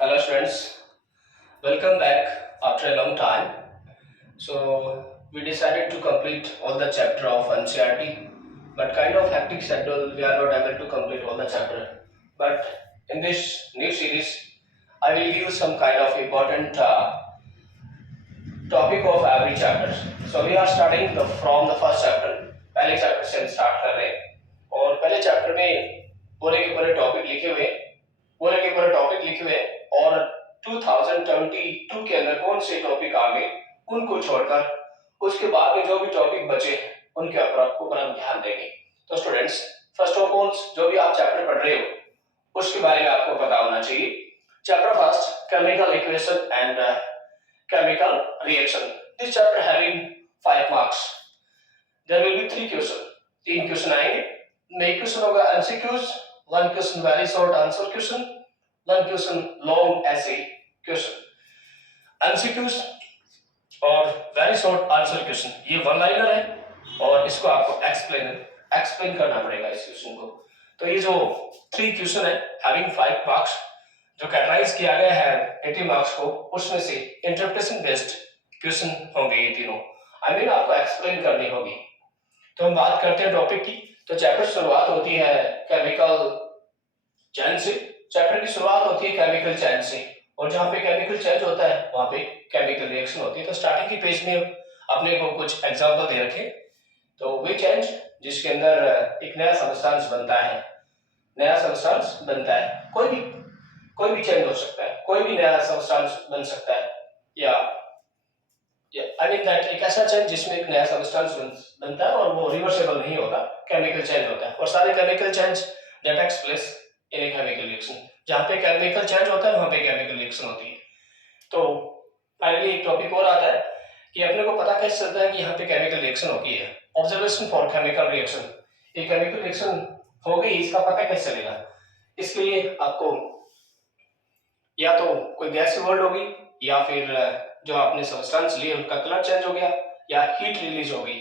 Hello students, welcome back after a long time. So we decided to complete all the chapter of NCERT, but kind of hectic schedule we are not able to complete all the chapter. But in this new series, I will give some kind of important topic of every chapter. So we are starting from the first chapter. पहले chapter से हम start कर रहे हैं और पहले chapter में पूरे के पूरे टॉपिक लिखे हुए हैं और 2022 के अंदर कौन से टॉपिक आ गए उनको छोड़कर उसके बाद में जो भी टॉपिक बचे उनके ऊपर हम ध्यान देंगे। तो स्टूडेंट्स, फर्स्ट ऑफ ऑल जो भी आप चैप्टर पढ़ रहे हो उसके बारे में आपको पता होना चाहिए। Chapter first, chemical equation and chemical reaction. This chapter having 5 marks. There will be 3 question, 3 question आएंगे। एक क्वेश्चन होगा MCQs, 1 question very short answer question, 1 question long ऐसे क्वेश्चन। एमसीक्यूज और वेरी शॉर्ट आंसर क्वेश्चन ये one liner है और इसको आपको एक्सप्लेन करना पड़ेगा इस क्वेश्चन को। तो ये जो 3 क्वेश्चन है हैविंग 5 मार्क्स, जो कैटेगराइज किया गया है 80 मार्क्स को, उसमें से इंटरप्रिटेशन बेस्ड क्वेश्चन होंगे ये तीनों। आपको एक्सप्लेन करनी होगी। तो हम बात करते हैं टॉपिक की। तो चैप्टर शुरुआत होती है केमिकल चेन से। चैप्टर की शुरुआत होती है केमिकल चेन से और जहां पे केमिकल चेंज होता है वहां पे केमिकल रिएक्शन होती है। तो स्टार्टिंग की पेज में अपने को कुछ एग्जांपल दे रखे। तो वे चेंज जिसके अंदर एक नया सबस्टेंस बनता है, कोई भी चेंज हो सकता है, कोई भी नया सबस्टेंस बन सकता है या दैट एक ऐसा चेंज जिसमें एक नया सबस्टेंस बनता है और वो रिवर्सेबल नहीं होता, केमिकल चेंज होता है। और सारे chemical change that takes place in a chemical reaction, जहां पे केमिकल चेंज होता है वहां पे केमिकल रिएक्शन होती है। तो फाइनली एक टॉपिक और आता है कि अपने को पता कैसे चलता है कि यहाँ पे केमिकल रिएक्शन होती है। ऑब्जर्वेशन फॉर केमिकल रिएक्शन, ये केमिकल रिएक्शन हो गई, इसका पता कैसे चलेगा? इसके लिए आपको या तो कोई गैस वर्ल्ड होगी या फिर जो आपने सब्सटेंस लिए उनका कलर चेंज हो गया या हीट रिलीज हो गई,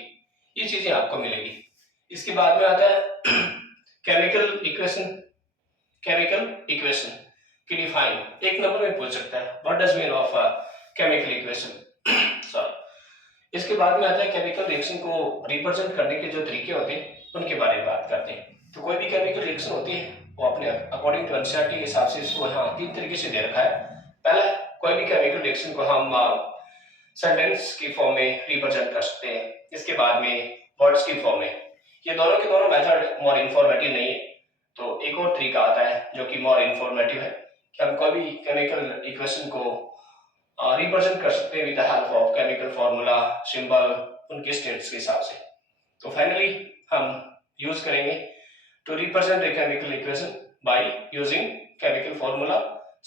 ये चीजें आपको मिलेगी। इसके बाद में आता है केमिकल इक्वेशन की डिफाइन एक नंबर में पूछ सकता है, what does mean of chemical equation. Sorry. इसके बाद में आता है केमिकल रिएक्शन को रिप्रेजेंट करने के जो तरीके होते हैं उनके बारे में बात करते हैं। तो कोई भी केमिकल रिएक्शन होती है वो अपने अकॉर्डिंग टू एनसीईआरटी के हिसाब से इसको यहाँ 3 तरीके से दे रखा है। पहला, कोई भी केमिकल रिएक्शन को हम सेंटेंस की फॉर्म में रिप्रेजेंट कर सकते हैं। इसके बाद में वर्ड्स की फॉर्म में। ये दोनों के दोनों मेथड मोर इंफॉर्मेटिव नहीं है। तो एक और तरीका आता है जो कि मोर इंफॉर्मेटिव है कि हम कोई भी केमिकल इक्वेशन को रिप्रेजेंट कर सकते हैं with the help of chemical formula, symbol, उनके स्टेट्स के हिसाब से। तो फाइनली हम यूज करेंगे to represent a chemical equation by using chemical formula,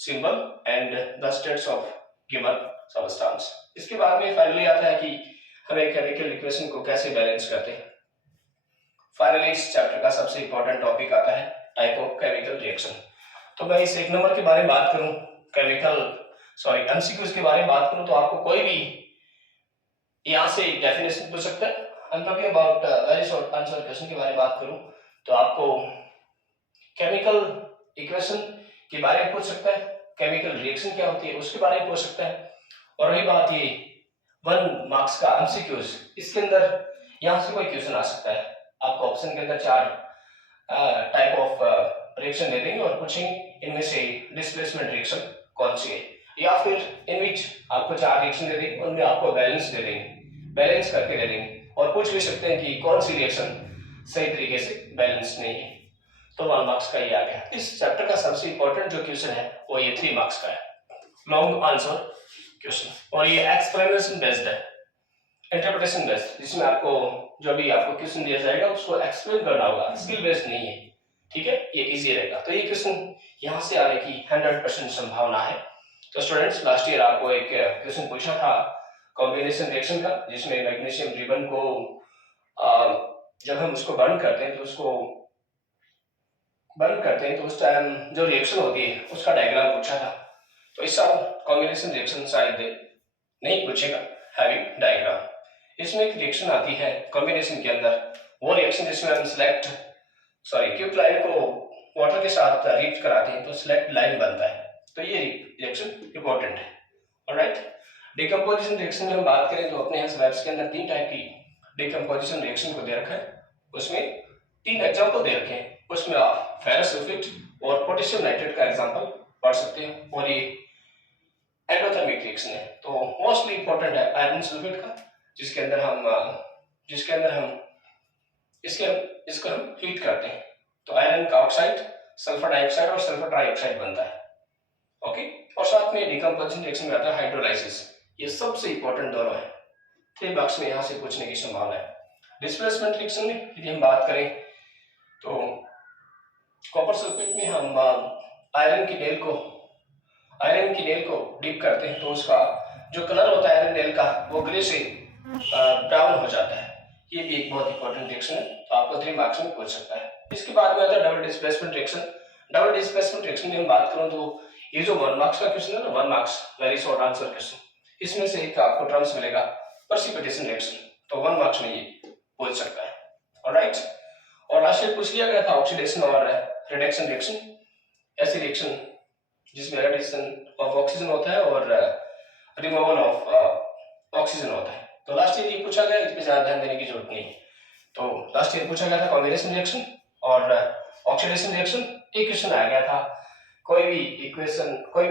symbol and the states of given substance। इसके बाद में फाइनली आता है कि हमें केमिकल इक्वेशन को कैसे बैलेंस करते हैं। फाइनली इस चैप्टर का सबसे इंपॉर्टेंट टॉपिक आता है टाइप ऑफ केमिकल रिएक्शन। तो मैं इस एक नंबर के बारे में बात करूं, एमसीक्यूज के बारे में बात करूं, तो आपको कोई भी यहां से डेफिनेशन पूछ सकता है। I'm talking about very short answer question के बारे में बात करूं तो आपको केमिकल इक्वेशन के बारे में पूछ सकता है, केमिकल रिएक्शन क्या होती है उसके बारे में पूछ सकता है। और रही बात ये 1 मार्क्स का एमसीक्यूज, इसके अंदर यहां से कोई क्वेश्चन आ सकता है। आपको ऑप्शन के अंदर 4 टाइप ऑफ रिएक्शन दे देंगे और पूछेंगे इनमें से डिस्प्लेसमेंट रिएक्शन कौन सी है, या फिर इन विच आपको 4 रिएक्शन दे देंगे, उनमें आपको बैलेंस करके दे देंगे और पूछ भी सकते हैं कि कौन सी रिएक्शन सही तरीके से बैलेंस नहीं है। तो 1 मार्क्स का ये आ गया। इस चैप्टर का सबसे इंपॉर्टेंट जो क्वेश्चन है वो ये 3 मार्क्स का है, लॉन्ग आंसर क्वेश्चन। और ये एक्सप्लेनेशन बेस्ड है, इंटरप्रिटेशन बेस्ड, जिसमें आपको जो भी आपको क्वेश्चन दिया जाएगा उसको एक्सप्लेन करना होगा, स्किल बेस्ड नहीं है। ठीक है, ये इजी रहेगा। तो ये क्वेश्चन यहाँ से आने की 100% संभावना है। तो स्टूडेंट्स, लास्ट ईयर आपको एक क्वेश्चन पूछा था कॉम्बिनेशन रिएक्शन का, जिसमें मैग्नीशियम रिबन को जब हम उसको बर्न करते हैं तो उस टाइम जो रिएक्शन होती है उसका डायग्राम पूछा था। तो इस साल कॉम्बिनेशन रिएक्शन शायद नहीं पूछेगा हैविंग डायग्राम। इसमें एक रिएक्शन आती है कॉम्बिनेशन के अंदर, वो रिएक्शन जिसमें हम क्यूब लाइन को वाटर के साथ रीच कराते हैं तो सिलेक्ट लाइन बनता है। तो ये रिएक्शन इंपॉर्टेंट है। ऑलराइट, डिकम्पोजिशन रिएक्शन में हम बात करें तो अपने यहाँ स्लैब्स के अंदर 3 टाइप की डिकम्पोजिशन रिएक्शन को दे रखा है, उसमें 3 एग्जाम्पल दे रखे हैं। उसमें आप फेरस सल्फेट और पोटेशियम नाइट्रेट का एग्जाम्पल पढ़ सकते हैं, और ये एंडोथर्मिक रिएक्शन है। तो मोस्टली इंपॉर्टेंट है आयरन सल्फेट का, जिसके अंदर हम इसको हम हीट करते हैं तो आयरन का ऑक्साइड, सल्फर डाइऑक्साइड और सल्फर ट्राइऑक्साइड बनता है। ओके, और साथ में डिकम्पोजिशन रिएक्शन में आता है हाइड्रोलाइसिस। ये सबसे इंपॉर्टेंट दोनों है, 3 मार्क्स में यहाँ से पूछने की संभावना है। डिस्प्लेसमेंट रिएक्शन में यदि हम बात करें तो कॉपर सल्फेट में हम आयरन की नेल को डीप करते हैं तो उसका जो कलर होता है आयरन नेल का वो ग्रे से ब्राउन हो जाता है। ये भी एक बहुत इंपॉर्टेंट रिएक्शन है, तो आपको 3 मार्क्स में पूछ सकता है। इसके बाद में आता है double displacement reaction. Double displacement reaction में हम बात करूं तो ये जो 1 मार्क्स का क्वेश्चन है ना, 1 marks very short answer question, इसमें से एक आपको टर्म्स मिलेगा प्रेसिपिटेशन रिएक्शन, तो 1 मार्क्स में ये पूछ सकता है। ऑलराइट, और लास्ट ईयर पूछ लिया गया था ऑक्सीडेशन और रिडक्शन रिएक्शन, ऐसी रिएक्शन जिसमें एडिशन ऑफ ऑक्सीजन होता है और रिमूवल ऑफ ऑक्सीजन होता है। तो लास्ट ईयर ये पूछा गया, इस पे ज्यादा ध्यान देने की जरूरत नहीं। तो लास्ट ईयर पूछा गया था कॉम्बिनेशन रिएक्शन और ऑक्सीडेशन रिएक्शन। एक क्वेश्चन आ गया था, कोई भी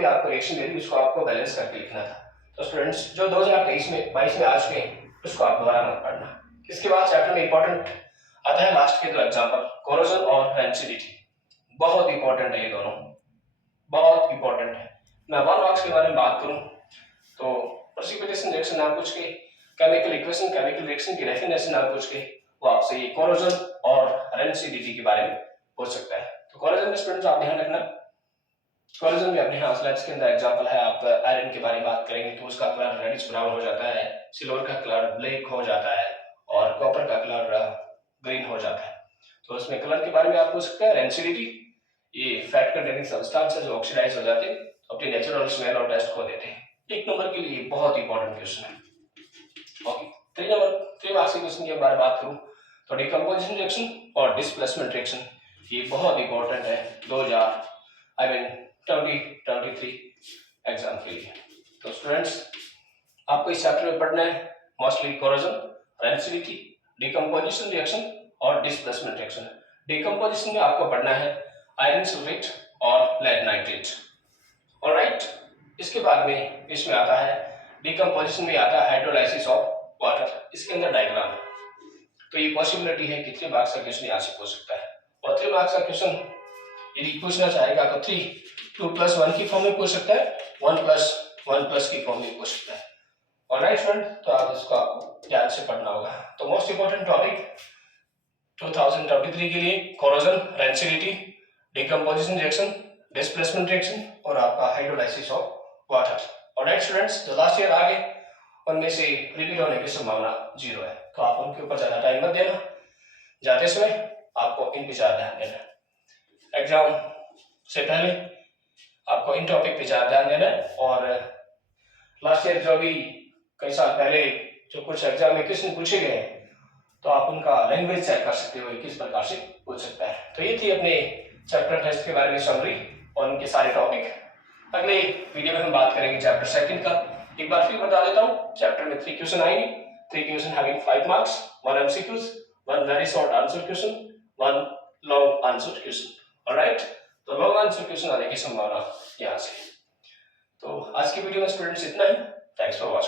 आपको रिएक्शन दे दी, उसको आपको बैलेंस करके लिखना था। तो स्टूडेंट्स जो 2022 में आ चुके हैं उसको आप दोबारा मत पढ़ना। इसके बाद चैप्टर में इंपॉर्टेंट आता है लास्ट के 2 एग्जाम्पल, कोरोजन और रेंसिडिटी। बहुत इंपॉर्टेंट है, ये दोनों बहुत इंपॉर्टेंट है। मैं 1 मार्क्स के बारे में बात करूं तो प्रेसिपिटेशन रिएक्शन नाम पूछ के, केमिकल इक्वेशन, केमिकल रिएक्शन की डेफिनेशन नाम पूछ के वो आपसे ये कोरोजन और रेंसिडिटी के बारे में पूछ सकता है। तो कोरोजन में स्टूडेंट्स आप ध्यान रखना, कोरोजन में अपने यहाँ स्लाइड्स के अंदर एग्जांपल है। आप आयरन के बारे में बात करेंगे तो उसका कलर रेडिश ब्राउन हो जाता है, सिल्वर का कलर ब्लैक हो जाता है और कॉपर का कलर ग्रीन हो जाता है। तो उसमें कलर के बारे में आप पूछ सकते हैं। रेंसिडिटी, ये फैट कंटेनिंग सब्सटेंस है जो ऑक्सीडाइज हो जाते हैं, अपनी नेचुरल स्मेल और टेस्ट खो देते हैं। 1 नंबर के लिए बहुत इंपॉर्टेंट क्वेश्चन है। ओके, 3 मार्क्स के क्वेश्चन की बारे में बात करूं तो डिकम्पोजिशन रिएक्शन और डिस्प्लेसमेंट रिएक्शन, ये बहुत इंपॉर्टेंट है 2023 एग्जाम के लिए। तो स्टूडेंट्स आपको इस चैप्टर में पढ़ना है mostly corrosion, rancidity, decomposition reaction और डिस्प्लेसमेंट रिएक्शन। डिकम्पोजिशन में आपको पढ़ना है आयरन सल्फेट और लेड नाइट्रेट। ऑलराइट, इसके बाद में इसमें आता है डिकम्पोजिशन में आता है हाइड्रोलाइसिस ऑफ वाटर। इसके अंदर डायग्राम है, तो ये पॉसिबिलिटी है कि 3 मार्क्स का क्वेश्चन यहाँ से पूछ सकता है। और 3 मार्क्स का क्वेश्चन यदि पूछना चाहेगा तो 2+1 की फॉर्म में पूछ सकता है, 1+1+ की फॉर्म में पूछ सकता है। ऑलराइट फ्रेंड, तो आप इसको आपको ध्यान से पढ़ना होगा। तो मोस्ट इंपॉर्टेंट टॉपिक 2023 के लिए corrosion, rancidity, decomposition reaction, displacement reaction और आपका hydrolysis of water. Alright students, जो लास्ट ईयर आ गए उनमें से रिपीट होने की संभावना 0 है, तो आप उनके ऊपर ज्यादा टाइम मत देना, जाते समय आपको इन पे ज्यादा ध्यान देना। एग्जाम से पहले आपको इन टॉपिक पे ज्यादा ध्यान देना है। और लास्ट ईयर जो भी कई साल पहले जो कुछ एग्जाम में क्वेश्चन पूछे गए हैं तो आप उनका लैंग्वेज चेक कर सकते हो किस प्रकार से पूछ सकता है। तो ये थी अपने चैप्टर टेस्ट के बारे में समरी और उनके सारे टॉपिक। अगले वीडियो में हम बात करेंगे चैप्टर 2 का। एक बार फिर बता देता हूँ, चैप्टर में 3 क्वेश्चन आएंगे, 3 question having 5 marks, 1 MCQs, 1 very short answer question, 1 long answer question. Alright, तो लॉन्ग आंसर क्वेश्चन आने की संभावना यहाँ से। तो आज की वीडियो में स्टूडेंट्स इतना ही। Thanks for watching.